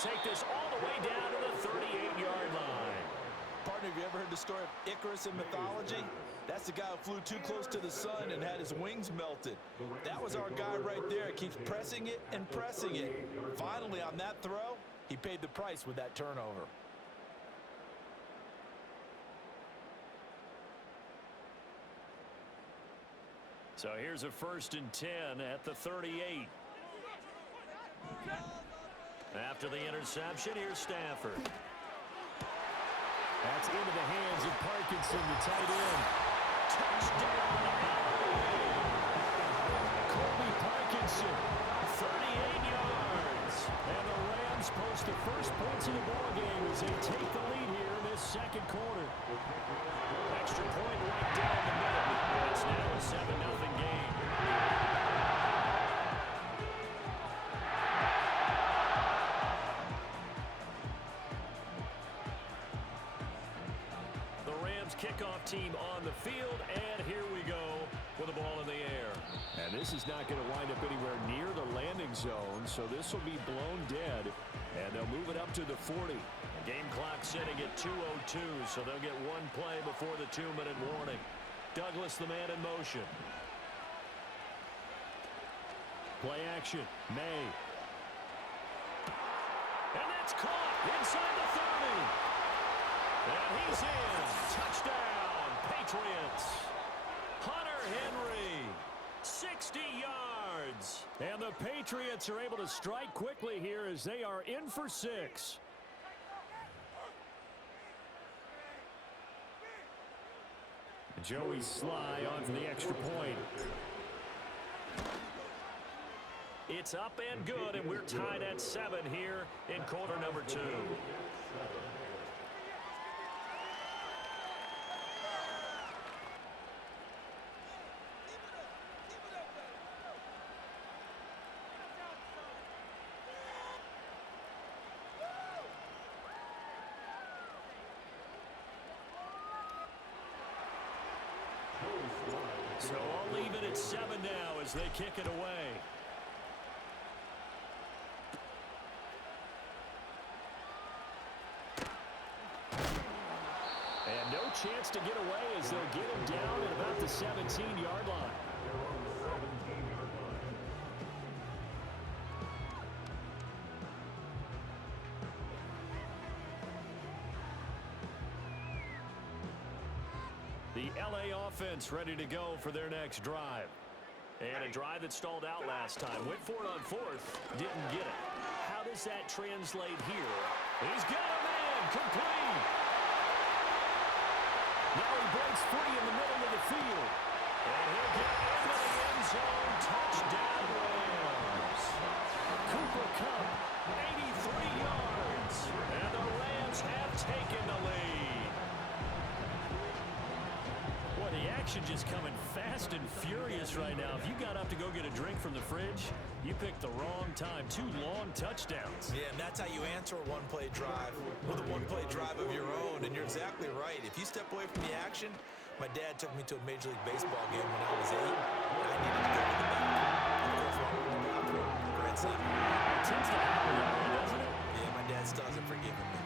take this all the way down to the 38-yard line. Partner, have you ever heard the story of Icarus in mythology? That's the guy who flew too close to the sun and had his wings melted. That was our guy right there. Keeps pressing it and pressing it. Finally, on that throw, he paid the price with that turnover. So here's a 1st and 10 at the 38. After the interception, here's Stafford. That's into the hands of Parkinson, the tight end. Touchdown, Colby Parkinson, 38 yards. And the Rams post the first points of the ballgame as they take the lead here in this second quarter. Extra point right down the middle. It's now a 7-0 game. The Rams kickoff team on the field, and here we go with the ball in the air. And this is not going to wind up anywhere near the landing zone, so this will be blown dead, and they'll move it up to the 40. The game clock sitting at 2:02, so they'll get one play before the 2-minute warning. Douglas, the man in motion. Play action. May. And that's caught inside the 30. And he's in. Touchdown, Patriots. Hunter Henry, 60 yards. And the Patriots are able to strike quickly here as they are in for 6. Joey Sly on for the extra point. It's up and good, and we're tied at 7 here in quarter number 2. So I'll leave it at 7 now as they kick it away. And no chance to get away as they'll get him down at about the 17-yard line. The LA offense ready to go for their next drive. And a drive that stalled out last time. Went for it on 4th. Didn't get it. How does that translate here? He's got a man. Complete. Now he breaks free in the middle of the field. And he'll get into the end zone. Touchdown Rams. Cooper Kupp, 83 yards. And the Rams have taken the lead. Boy, the action just coming fast and furious right now. If you got up to go get a drink from the fridge, you picked the wrong time. 2 long touchdowns. Yeah, and that's how you answer a one-play drive with a one-play drive of your own. And you're exactly right. If you step away from the action, my dad took me to a Major League Baseball game when I was 8. I needed to go to the bathroom. Of course, while we were in the bathroom, Grand Slam. It tends to happen that way, doesn't it? Yeah, my dad still hasn't forgiven me.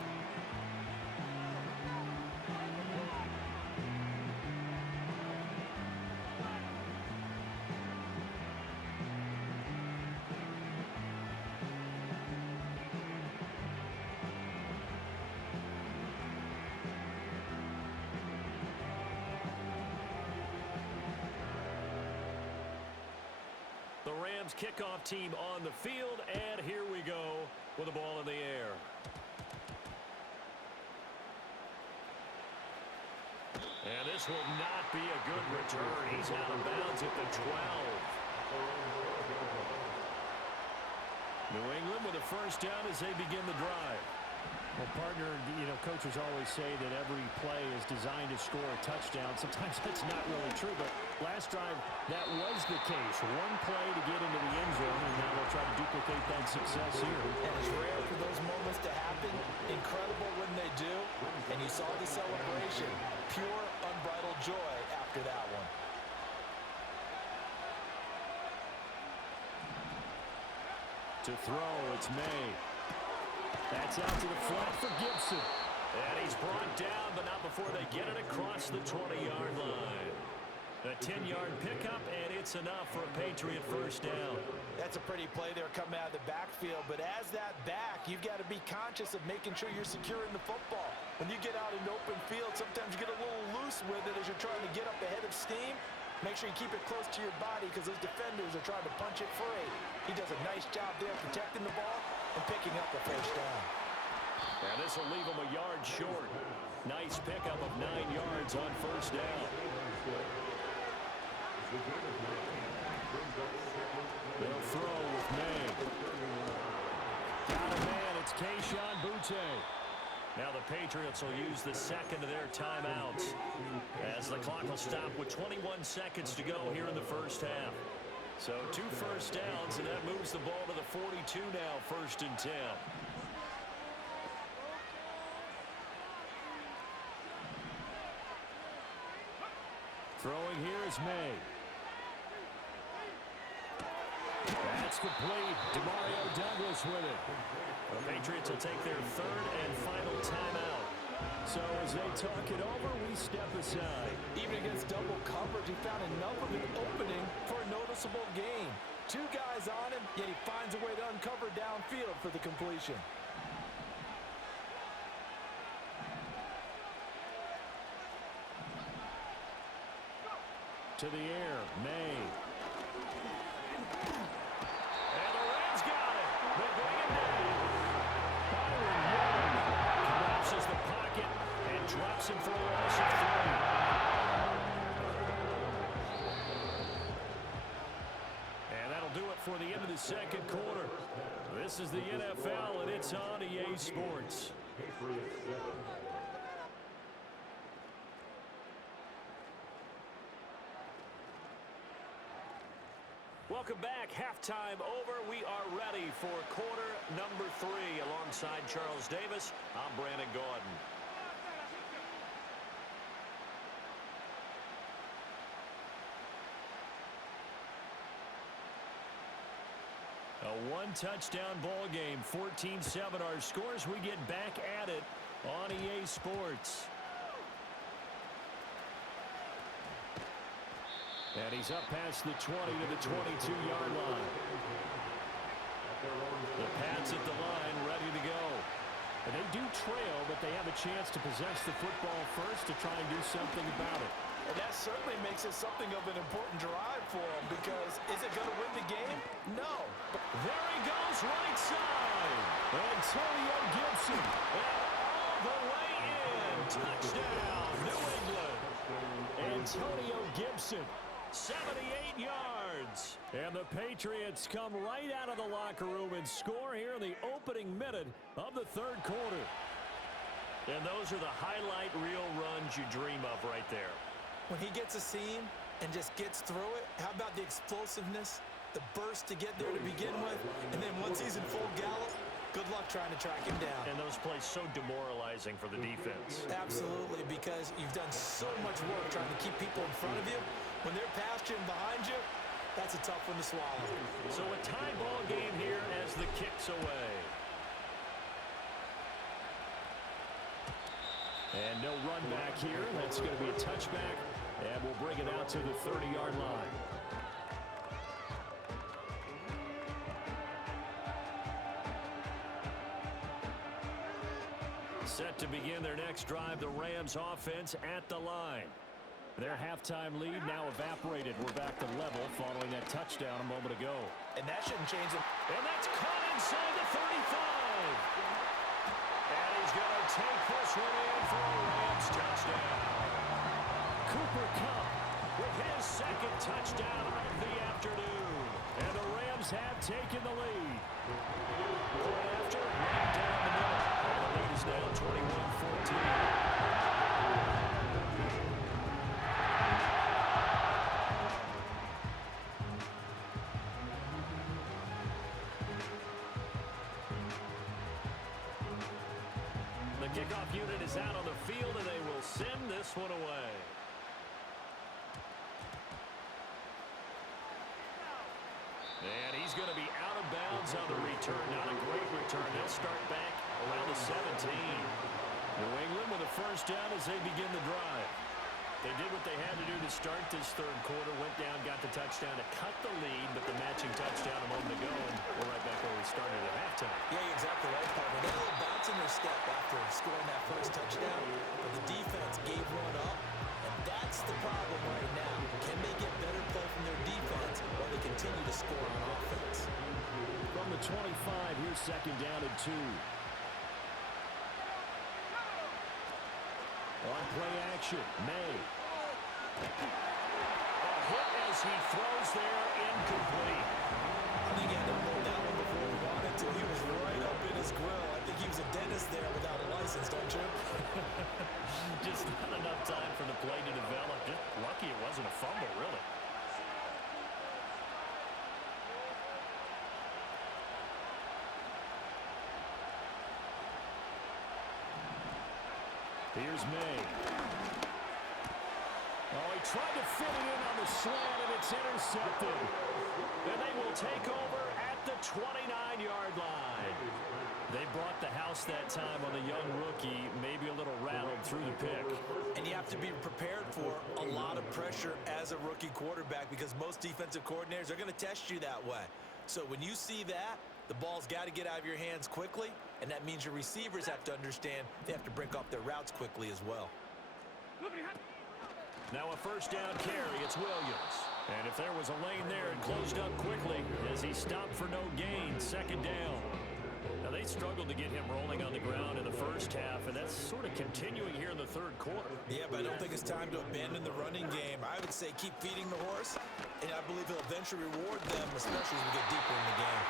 The Rams kickoff team on the field, and here we go with the ball in the air. And this will not be a good return. He's out of bounds at the 12. New England with a first down as they begin the drive. Well, partner, you know, coaches always say that every play is designed to score a touchdown. Sometimes that's not really true, but last drive, that was the case. One play to get into the end zone, and now they'll try to duplicate that success here. And it's rare for those moments to happen. Incredible when they do. And you saw the celebration. Pure, unbridled joy after that one. To throw, it's May. That's out to the flat for Gibson. And he's brought down, but not before they get it across the 20-yard line. A 10-yard pickup, and it's enough for a Patriot first down. That's a pretty play there coming out of the backfield, but as that back, you've got to be conscious of making sure you're securing the football. When you get out in open field, sometimes you get a little loose with it as you're trying to get up ahead of steam. Make sure you keep it close to your body because those defenders are trying to punch it free. He does a nice job there protecting the ball and picking up a first down. And this will leave him a yard short. Nice pickup of 9 yards on first down. They'll throw with May. Got a man. It's Kayshon Boutte. Now the Patriots will use the second of their timeouts as the clock will stop with 21 seconds to go here in the first half. So 2 first downs, and that moves the ball to the 42 now, 1st and 10. Throwing here is May. That's complete. Demario Douglas with it. The Patriots will take their 3rd and final timeout. So as they talk it over, we step aside. Even against double coverage, he found enough of an opening for a noticeable gain. 2 guys on him, yet he finds a way to uncover downfield for the completion. To the air, May. And the Rams got it. They bring it down. Byron Young Collapses the pocket and drops him for a loss of 3. And that'll do it for the end of the second quarter. This is the NFL, and it's on EA Sports. Welcome back. Halftime over. We are ready for quarter number 3. Alongside Charles Davis, I'm Brandon Gaudin. A 1-touchdown ball game. 14-7 our scores. We get back at it on EA Sports. And he's up past the 20 to the 22-yard line. The Pats at the line, ready to go. And they do trail, but they have a chance to possess the football first to try and do something about it. And that certainly makes it something of an important drive for him because is it going to win the game? No. There he goes, right side. Antonio Gibson. And all the way in. Touchdown, New England. Antonio Gibson. 78 yards. And the Patriots come right out of the locker room and score here in the opening minute of the 3rd quarter. And those are the highlight reel runs you dream of right there. When he gets a seam and just gets through it, how about the explosiveness, the burst to get there to begin with, and then once he's in full gallop, good luck trying to track him down. And those plays so demoralizing for the defense. Absolutely, because you've done so much work trying to keep people in front of you. When they're past you and behind you, that's a tough one to swallow. So a tie ball game here as the kick's away. And no run back here. That's going to be a touchback. And we'll bring it out to the 30-yard line. Set to begin their next drive, the Rams offense at the line. Their halftime lead now evaporated. We're back to level following that touchdown a moment ago. And that shouldn't change it. And that's caught inside the 35. And he's going to take this one in for a Rams touchdown. Cooper Kupp With his 2nd touchdown of the afternoon. And the Rams have taken the lead. Right after, right down the middle. And the lead is now 21-14. Kickoff unit is out on the field, and they will send this one away. And he's going to be out of bounds on the return. Not a great return. They'll start back around New England with a first down as they begin the drive. They did what they had to do to start this third quarter, went down, got the touchdown to cut the lead, but the matching touchdown a moment ago, and we're right back where we started at halftime. Yeah, you're exactly right, partner. They had a little bounce in their step after scoring that first touchdown, but the defense gave one up, and that's the problem right now. Can they get better play from their defense while they continue to score on offense? From the 25, here's second down and 2. On play action, May. A hit as he throws there, incomplete. I think he had to roll that one before he wanted to. He was right up in his grill. I think he was a dentist there without a license, don't you? Just not enough time for the play to develop. Just lucky it wasn't a fumble, really. Here's May. Oh, he tried to fit it in on the slant, and it's intercepted. And they will take over at the 29-yard line. They brought the house that time on the young rookie, maybe a little rattled through the pick. And you have to be prepared for a lot of pressure as a rookie quarterback because most defensive coordinators are going to test you that way. So when you see that, the ball's got to get out of your hands quickly, and that means your receivers have to understand they have to break off their routes quickly as well. Now a first down carry, it's Williams. And if there was a lane there, it closed up quickly as he stopped for no gain, second down. Now they struggled to get him rolling on the ground in the first half, and that's sort of continuing here in the third quarter. Yeah, but I don't think it's time to abandon the running game. I would say keep feeding the horse, and I believe he'll eventually reward them, especially as we get deeper in the game.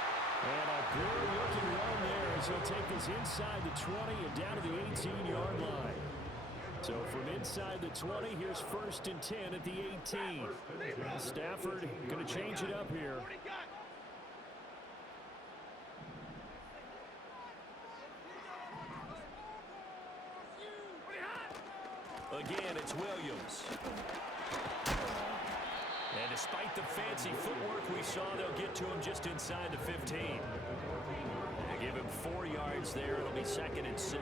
And a good-looking run there as he'll take this inside the 20 and down to the 18-yard line. So from inside the 20, here's first and 10 at the 18. Stafford going to change it up here. Again, it's Williams. And despite the fancy footwork we saw, they'll get to him just inside the 15. They give him 4 yards there. It'll be second and 6.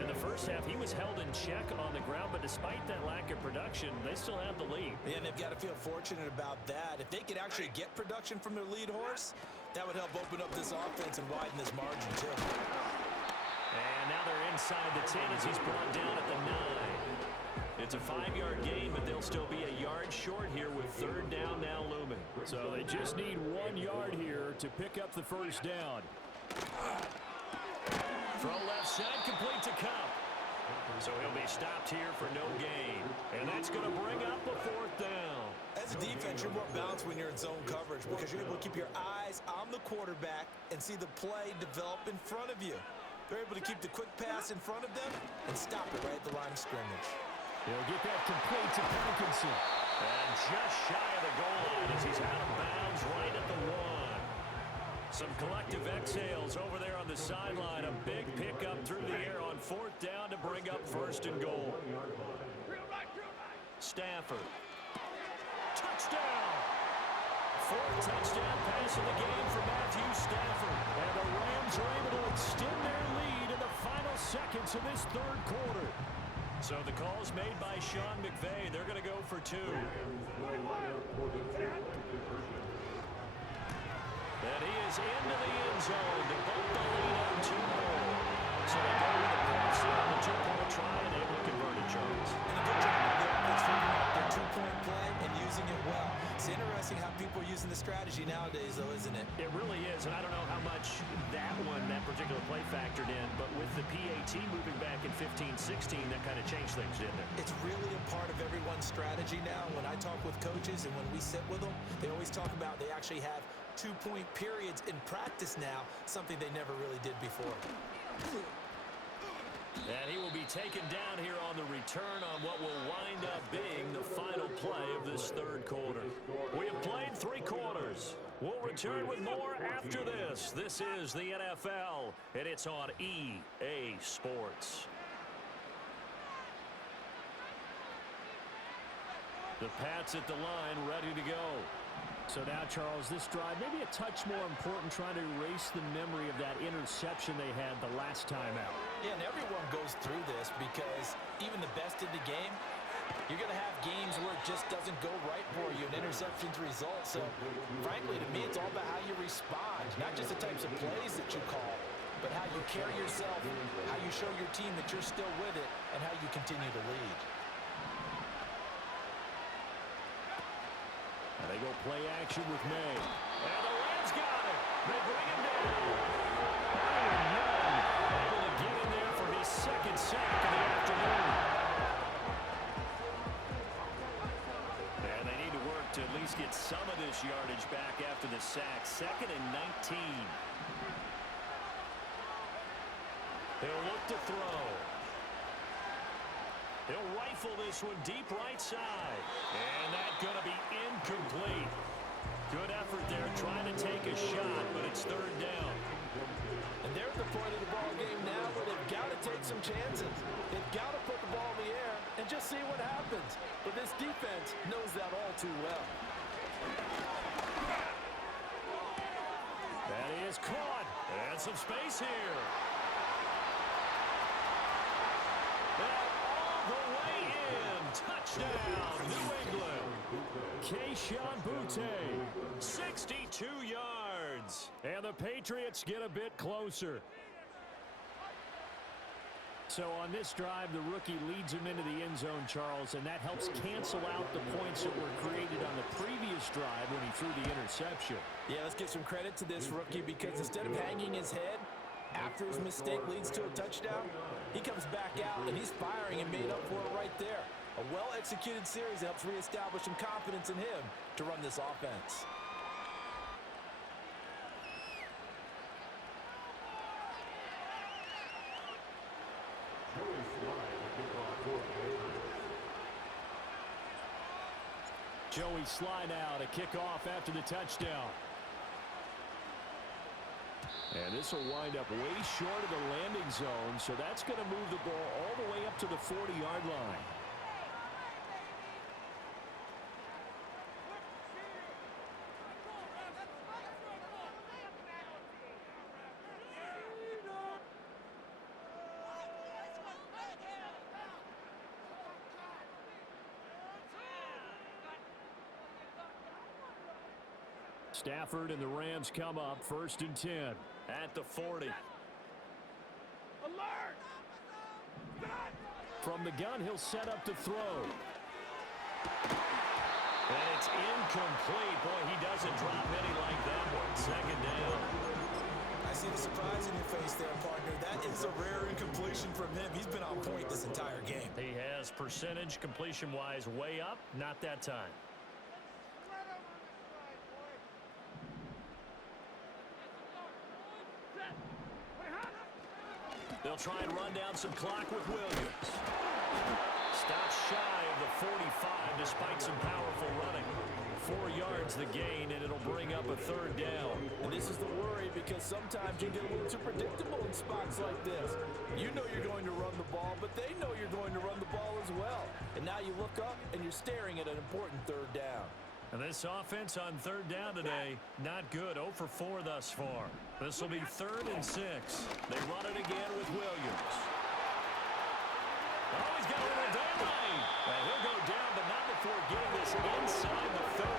In the first half, he was held in check on the ground, but despite that lack of production, they still have the lead. Yeah, and they've got to feel fortunate about that. If they could actually get production from their lead horse, that would help open up this offense and widen this margin, too. And now they're inside the 10 as he's brought down at the 9. It's a 5-yard gain, but they'll still be a yard short here with third down now looming. So they just need 1 yard here to pick up the first down. Throw left side, complete to Cup. So he'll be stopped here for no gain. And that's going to bring up a fourth down. As a defense, you're more balanced when you're in zone coverage because you're able to keep your eyes on the quarterback and see the play develop in front of you. They're able to keep the quick pass in front of them and stop it right at the line of scrimmage. He'll get that complete to Parkinson. And just shy of the goal line as he's out of bounds right at the 1. Some collective exhales over there on the sideline. A big pickup through the air on fourth down to bring up first and goal. Stafford. Touchdown! Fourth touchdown pass of the game for Matthew Stafford. And the Rams are able to extend their lead in the final seconds of this third quarter. So the call's made by Sean McVay. They're going to go for 2. And he is into the end zone to bump the lead up 2 more. So they go with a pass on the 2-point try and able to convert it, Charles. And a good job of the offense figuring out their 2-point play and using it well. It's interesting how people are using the strategy nowadays, though, isn't it? It really is, and I don't know how much that particular play factored in, but with the PAT moving back in 15-16, that kind of changed things, didn't it? It's really a part of everyone's strategy now. When I talk with coaches and when we sit with them, they always talk about they actually have 2-point periods in practice now, something they never really did before. And he will be taken down here on the return on what will wind up being the final play of this third quarter. We have played 3 quarters. We'll return with more after this. This is the NFL, and it's on EA Sports. The Pats at the line, ready to go. So now, Charles, this drive maybe a touch more important, trying to erase the memory of that interception they had the last time out. Yeah, and everyone goes through this because even the best in the game, you're going to have games where it just doesn't go right for you and interceptions result. So, frankly, to me, it's all about how you respond, not just the types of plays that you call, but how you carry yourself, how you show your team that you're still with it, and how you continue to lead. And they go play action with May. And the Rams got it. They bring him down. Able to get in there for his second sack of the afternoon. And they need to work to at least get some of this yardage back after the sack. 2nd and 19. He'll look to throw. He'll rifle this one deep right side. And that's going to be incomplete. Good effort there trying to take a shot, but it's 3rd down. And they're at the point of the ball game now where they've got to take some chances. They've got to put the ball in the air and just see what happens. But this defense knows that all too well. That is caught. And some space here. The way in. Touchdown, New England. Keyshawn Butte, 62 yards. And the Patriots get a bit closer. So on this drive, the rookie leads him into the end zone, Charles, and that helps cancel out the points that were created on the previous drive when he threw the interception. Yeah, let's give some credit to this rookie because instead of hanging his head after his mistake leads to a touchdown, he comes back out and he's firing and made up for it right there. A well-executed series that helps reestablish some confidence in him to run this offense. Joey Slye now to kick off after the touchdown. And this will wind up way short of the landing zone, so that's going to move the ball all the way up to the 40-yard line. Stafford and the Rams come up 1st and 10 at the 40. Alert! From the gun, he'll set up to throw. And it's incomplete. Boy, he doesn't drop many like that one. 2nd down. I see the surprise in your face there, partner. That is a rare incompletion from him. He's been on point this entire game. He has percentage completion-wise way up. Not that time. They'll try and run down some clock with Williams. Stops shy of the 45 despite some powerful running. 4 yards the gain, and it'll bring up a 3rd down. And this is the worry because sometimes you get a little too predictable in spots like this. You know you're going to run the ball, but they know you're going to run the ball as well. And now you look up, and you're staring at an important 3rd down. And this offense on 3rd down today, not good. 0 for 4 thus far. This will be 3rd and 6. They run it again with Williams. Oh, he's got a little daylight. And he'll go down, but not before getting this inside the 30.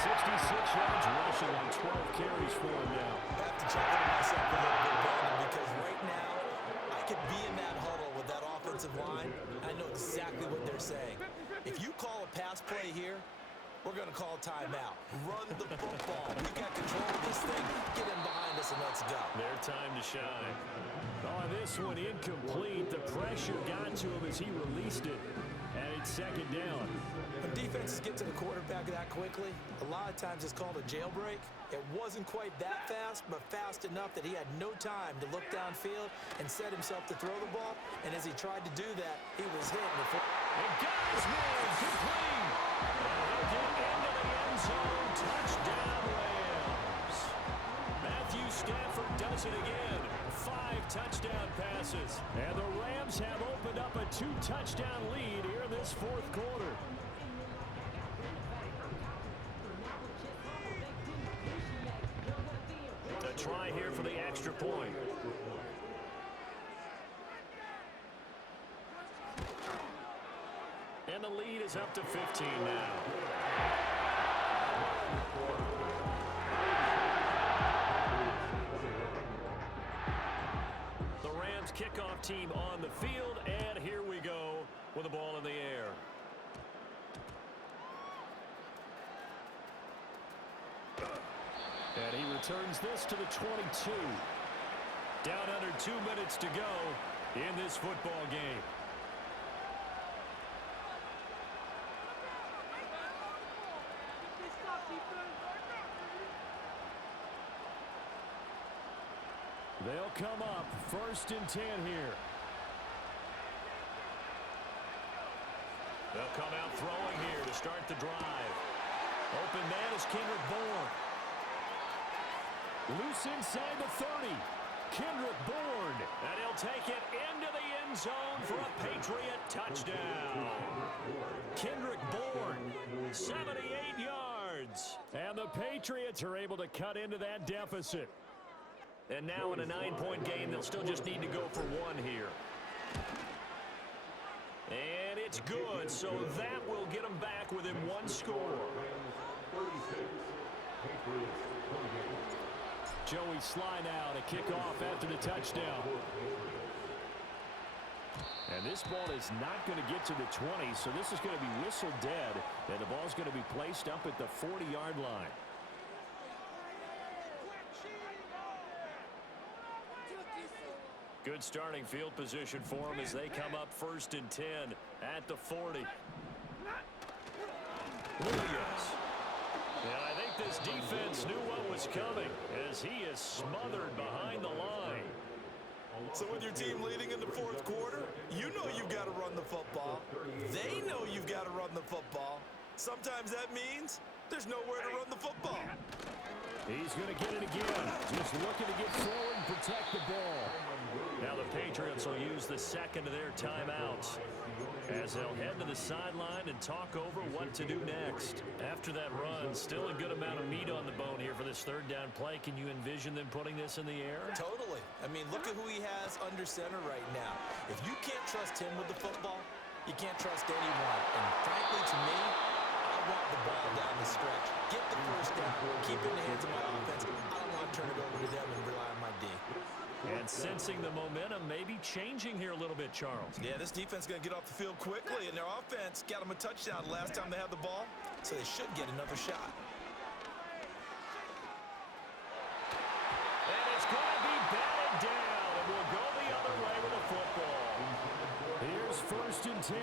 66 yards rushing on 12 carries for him now. I have to chuckle to myself a little bit, Brandon, because right now I could be in that huddle with that offensive line. I know exactly what they're saying. If you call a pass play here, we're going to call timeout. Run the football. We got control of this thing. Get him behind us and let's go. Their time to shine. Oh, this one incomplete. The pressure got to him as he released it. And it's 2nd down. When defenses get to the quarterback that quickly, a lot of times it's called a jailbreak. It wasn't quite that fast, but fast enough that he had no time to look downfield and set himself to throw the ball. And as he tried to do that, he was hit. And got his man complete. And he'll get into the end zone. Touchdown, Rams. Matthew Stafford does it again. 5 touchdown passes. And the Rams have opened up a 2-touchdown lead here in this 4th quarter. A try here for the extra point. And the lead is up to 15 now. The Rams kickoff team on the field, and here we go with the ball in the air. And he returns this to the 22. Down under 2 minutes to go in this football game. They'll come up 1st and 10 here. They'll come out throwing here to start the drive. Open man is Kendrick Bourne. Loose inside the 30. Kendrick Bourne. And he'll take it into the end zone for a Patriot touchdown. Kendrick Bourne, 78 yards. And the Patriots are able to cut into that deficit. And now in a 9-point game, they'll still just need to go for one here. And it's good, so that will get them back within one score. Joey Sly now to kick off after the touchdown. And this ball is not going to get to the 20, so this is going to be whistled dead. And the ball's going to be placed up at the 40-yard line. Good starting field position for them as they come up 1st and 10 at the 40. Williams. And I think this defense knew what was coming as he is smothered behind the line. So with your team leading in the 4th quarter, you know you've got to run the football. They know you've got to run the football. Sometimes that means there's nowhere to run the football. He's going to get it again. Just looking to get forward and protect the ball. Now the Patriots will use the second of their timeouts as they'll head to the sideline and talk over what to do next. After that run, still a good amount of meat on the bone here for this 3rd down play. Can you envision them putting this in the air? Totally. I mean, look at who he has under center right now. If you can't trust him with the football, you can't trust anyone. And frankly, to me, I want the ball down the stretch. Get the 1st down. Keep it in the hands of my offense. I don't want to turn it over to them and rely on my D. And sensing the momentum maybe changing here a little bit, Charles. Yeah, this defense is going to get off the field quickly, and their offense got them a touchdown last time they had the ball, so they should get another shot. And it's going to be batted down, and we'll go the other way with the football. Here's 1st and 10.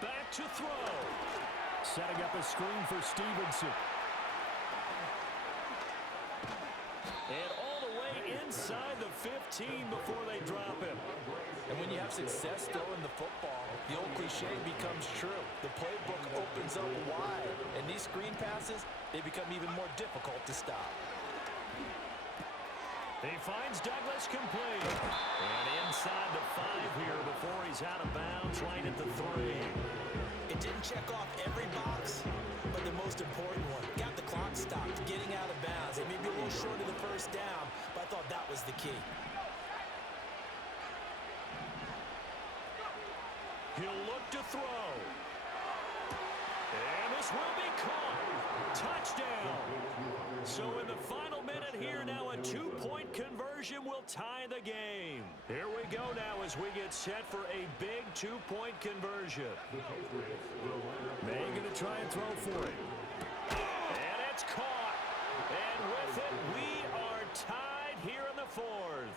Back to throw. Setting up a screen for Stevenson. And all the way inside the 15 before they drop him. And when you have success throwing the football, the old cliche becomes true. The playbook opens up wide, and these screen passes, they become even more difficult to stop. He finds Douglas complete. And inside the 5 here before he's out of bounds, right at the 3. It didn't check off every box, but the most important one. Got the clock stopped, getting out of bounds. It may be a little short of the 1st down, but I thought that was the key. He'll look to throw. And this will be caught. Touchdown. So in the final minute here now, a 2-point conversion will tie the game. Here we go now as we get set for a big 2-point conversion. May going to try and throw for it. And it's caught. And with it, we are tied here in the 4th.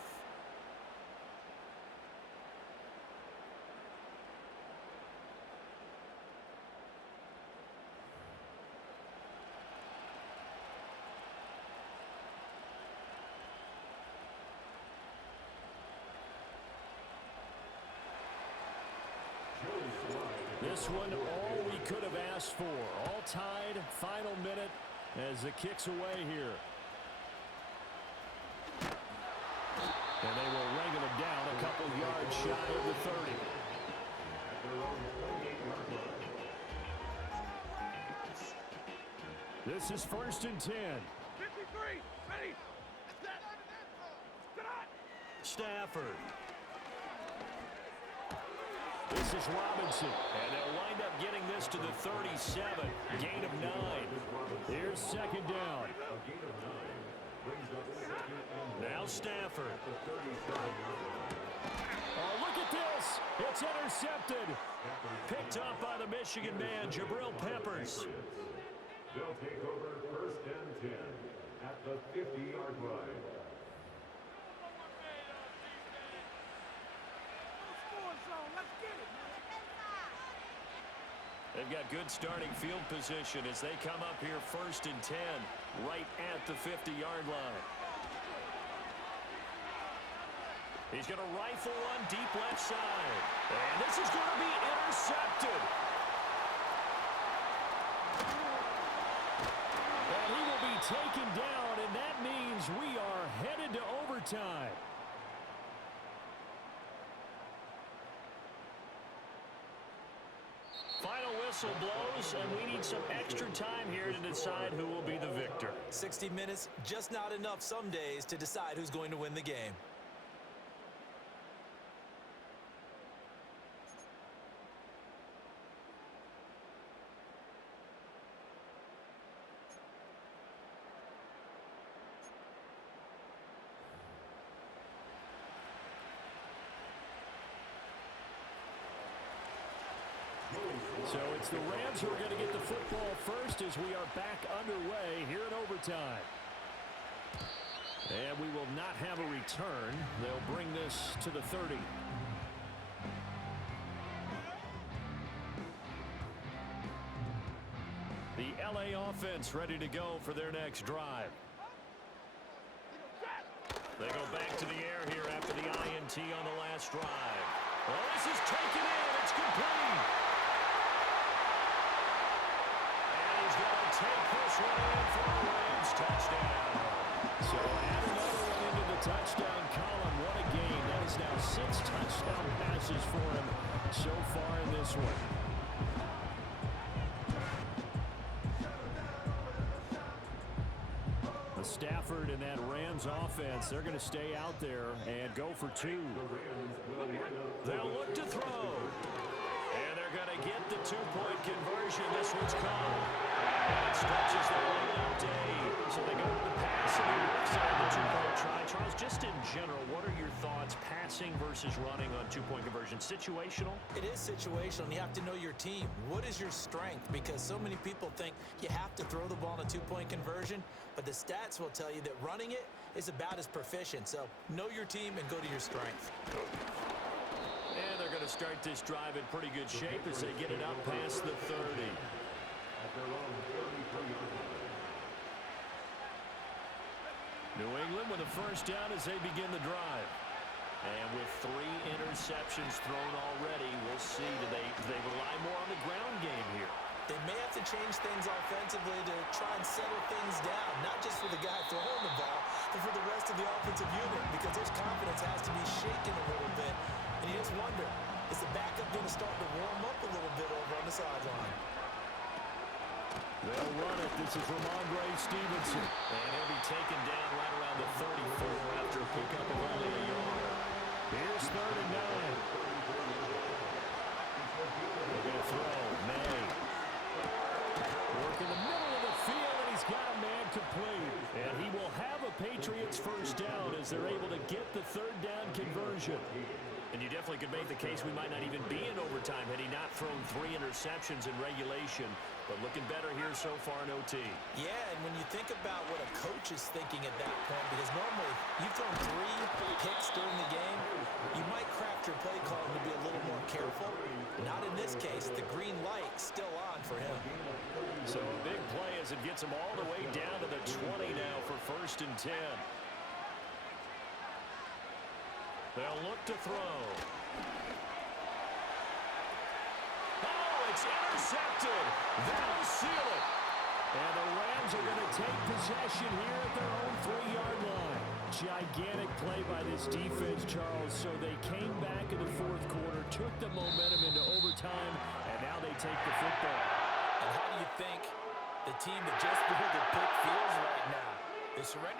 This one, all we could have asked for. All tied, final minute as the kick's away here. And they will wrangle it down a couple yards shy of the 30. This is 1st and 10. 53, ready. Stafford. This is Robinson. And they'll wind up getting this to the 37. Gain of 9. Here's second down. Now Stafford. Oh, look at this. It's intercepted. Picked up by the Michigan man, Jabril Peppers. They'll take over first and 10 at the 50-yard line. They've got good starting field position as they come up here first and 10 right at the 50-yard line. He's going to rifle one deep left side. And this is going to be intercepted. And he will be taken down, and that means we are headed to overtime. Final whistle blows, and we need some extra time here to decide who will be the victor. 60 minutes, just not enough some days to decide who's going to win the game. So it's the Rams who are going to get the football first as we are back underway here in overtime. And we will not have a return. They'll bring this to the 30. The LA offense ready to go for their next drive. They go back to the air here after the INT on the last drive. Well, this is taken in. It's complete. And he's going to take this one in for a Rams touchdown. So add another one into the touchdown column. What a game. That is now 6 touchdown passes for him so far in this one. Stafford and that Rams offense, they're going to stay out there and go for 2. They'll look to throw. And they're going to get the 2-point conversion. This one's called. And it stretches the one-out day. So they go to the pass and he works on the 2-point try. Charles, just in general, what are your thoughts passing versus running on 2-point conversion? Situational? It is situational, and you have to know your team. What is your strength? Because so many people think you have to throw the ball in a 2-point conversion, but the stats will tell you that running it is about as proficient. So know your team and go to your strength. And they're going to start this drive in pretty good shape as they get it up past the 30. New England with a first down as they begin the drive. And with 3 interceptions thrown already, we'll see. Do they rely more on the ground game here? They may have to change things offensively to try and settle things down, not just for the guy throwing the ball, but for the rest of the offensive unit, because their confidence has to be shaken a little bit. And you just wonder, is the backup going to start to warm up a little bit over on the sideline? They'll run it. This is Ramondre Stevenson. And he'll be taken down right around the 34 after a pickup of only a yard. Here's 3rd and 9. They're going to throw. May. Work in the middle of the field, and he's got a man complete. And he will have a Patriots first down as they're able to get the 3rd down conversion. And you definitely could make the case we might not even be in overtime had he not thrown 3 interceptions in regulation. But looking better here so far in OT. Yeah, and when you think about what a coach is thinking at that point, because normally you've thrown 3 picks during the game, you might craft your play call to be a little more careful. Not in this case. The green light still on for him. So a big play as it gets him all the way down to the 20 now for 1st and 10. They'll look to throw. Oh, it's intercepted. That'll seal it. And the Rams are going to take possession here at their own 3-yard line. Gigantic play by this defense, Charles. So they came back in the 4th quarter, took the momentum into overtime, and now they take the football. And how do you think the team that just blew the pick feels right now? They surrendered